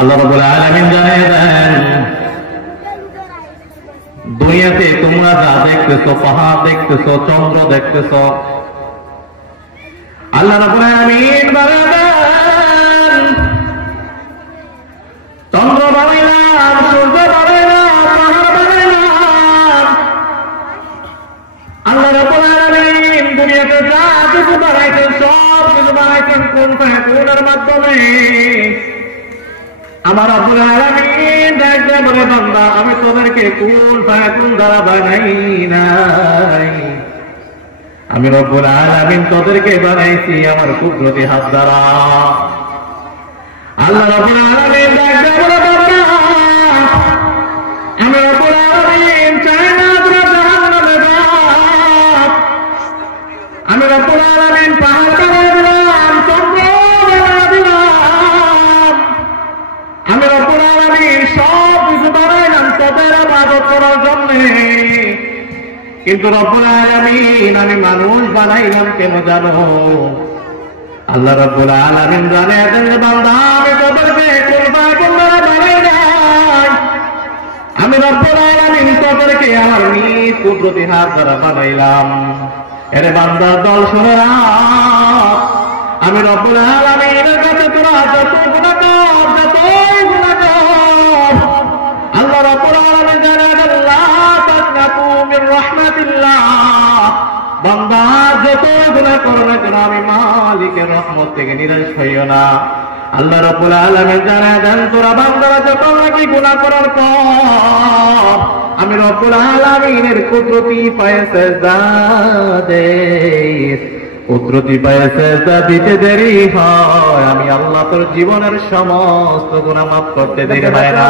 আল্লাহ রাব্বুল আলামিন জানিয়ে দেন, দুনিয়াতে তোমরা যা দেখতেছো, পাহাড় দেখতেছো, চন্দ্র দেখতেছো, আল্লাহ রাব্বুল আলামিন জানিয়ে দেন, চন্দ্র বানাইলাম, সূর্য বানাইলাম, পাহাড় বানাইলাম। আল্লাহ রাব্বুল আলামিন দুনিয়াতে যা কিছু বানাইছেন সব কিছু বানাইছেন কোন ফায়াকুনের মাধ্যমে। আমার রব্বুল আলামিন ডাকতে বলে, বান্দা আমি তোদেরকে কোন ফায়াকুন দ্বারা বানাই নাই, আমি রব্বুল আলামিন তোদেরকে বানাইছি আমার কুদরতি হাত দ্বারা। আল্লাহ রব্বুল আলামিন ডাকতে বলে, বান্দা আমি রব্বুল আলামিন চাই না তোরা জাহান্নামে যাও, আমি রব্বুল আলামিন পাহাড় বানিয়ে দিলাম, চন্দ্র বানিয়ে দিলাম, আমি রব্বুল আলামিন সব কিছু বানাইলাম তোদের ইবাদত করার জন্য। কিন্তু রব্বুল আলামিন আমি মানুষ বানাইলাম কেন জানো? আল্লাহ রব্বুল আলামিন জানে যে বান্দা আমি তোদেরকে কোন ফায়াকুন দ্বারা বানাই নাই, আমি রব্বুল আলামিন তোদেরকে আমার নিজ কুদরতি হাত দ্বারা বানাইলাম। এরে বান্দার দল শুনে না, আমি রব্বুল আলামিনের কাছে তোরা যত গুনাহ কর, যতই গুনাহ কর, আল্লাহ রব্বুল আলামিন জানেন লা তাকনাতু মির রাহমাতিল্লাহ, বান্দা যতই গুনাহ করো না কেন আমি মালিকের রহমত থেকে নিরাশ হইও না। আল্লাহ রব্বুল আলামিন জানেন তোরা বান্দারা যত নাকি গুনাহ করার পর আমি রব্বুল আলামিনের কুদরতি পায়ে সিজদা দেই, কুদরতি পায়ে সিজদা দিতে দেরি হয়, আমি আল্লাহ তোর জীবনের সমস্ত গুনাহ মাফ করতে দেরি হয় না।